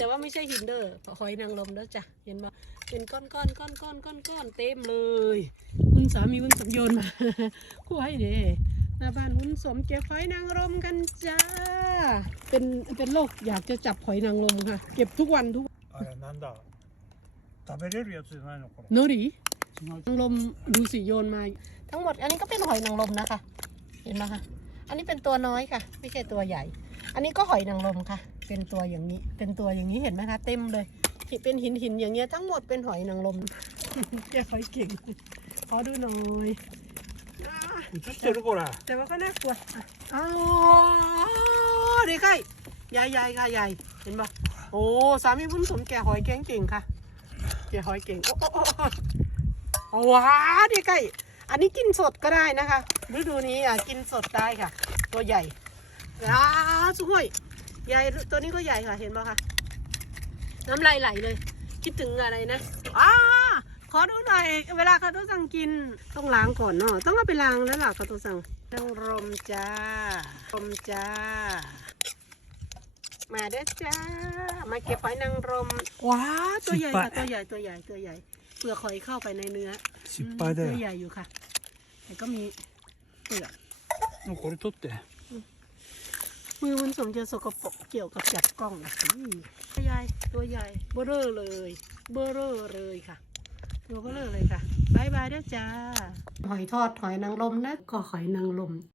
แต่ว่าไม่ใช่หินเด้อหอยนางรมเด้อจ้ะเห็นบ่เป็นก้อนก้อนก้อนก้อนก้อนก้อนเต็มเลย คุณสามีคุณสมโยนมา คู่ให้เด้หน้าบ้านคุณสมเก็บหอยนางรมกันจ้า เป็นเป็นโรคอยากจะจับหอยนางรมค่ะ เก็บทุกวันทุก あれなんだ食べれるやつじゃないのこれ โนดิ 違う นางรมดูสิโยนมา ทั้งหมดอันนี้ก็เป็นหอยนางรมนะคะ เห็นไหมคะอันนี้เป็นตัวน้อยค่ะ ไม่ใช่ตัวใหญ่ อันนี้ก็หอยนางรมค่ะ เป็นตัวอย่างนี้ เป็นตัวอย่างนี้เห็นไหมคะเต็มเลยที่เป็นหินหินอย่างเงี้ยทั้งหมดเป็นหอยนางรมแกหอยเก่งขอดูหน่อยเจะรู้ป่ะแต่ว่าก็น่ากลัวอ๋อดีค่ะยายยายค่ะยายเห็นปะโอ้สามีพุ่นสมแก่หอยเก่งเก่งค่ะ แก่หอยเก่งโอ้อว้าดีค่อันนี้กินสดก็ได้นะคะฤดูนี้อะกินสดได้ค่ะ ตัวใหญ่อ้าสวย ใหญ่ ตัวนี้ก็ใหญ่ค่ะ เห็นปะคะ น้ำลายไหลเลย คิดถึงอะไรนะอ้าขอดูหน่อย เวลาเขาต้องสั่งกิน ต้องล้างก่อนเนาะ ต้องเอาไปล้างแล้วล่ะเขาต้องสั่งนางรมจ้ารมจ้า มาเด้อจ้า มาเก็บหอยนางรม ว้าตัวใหญ่ค่ะ ตัวใหญ่ ตัวใหญ่ ตัวใหญ่ เปลือกหอยเข้าไปในเนื้อ 失敗だ ตัว よ ใหญ่อยู่ค่ะ แต่ก็มีเปลือก もうこれ取って มือมันสมจะสกปรกเกี่ยวกับจับกล้องนะอืมตัวใหญ่ตัวใหญ่เบอร์เรอร์เลย เบอร์เรอร์เลยค่ะ ตัวเบอร์เรอร์เลยค่ะบายบายเด้อจ้าหอยทอดหอยนางรมนะก็หอยนางรม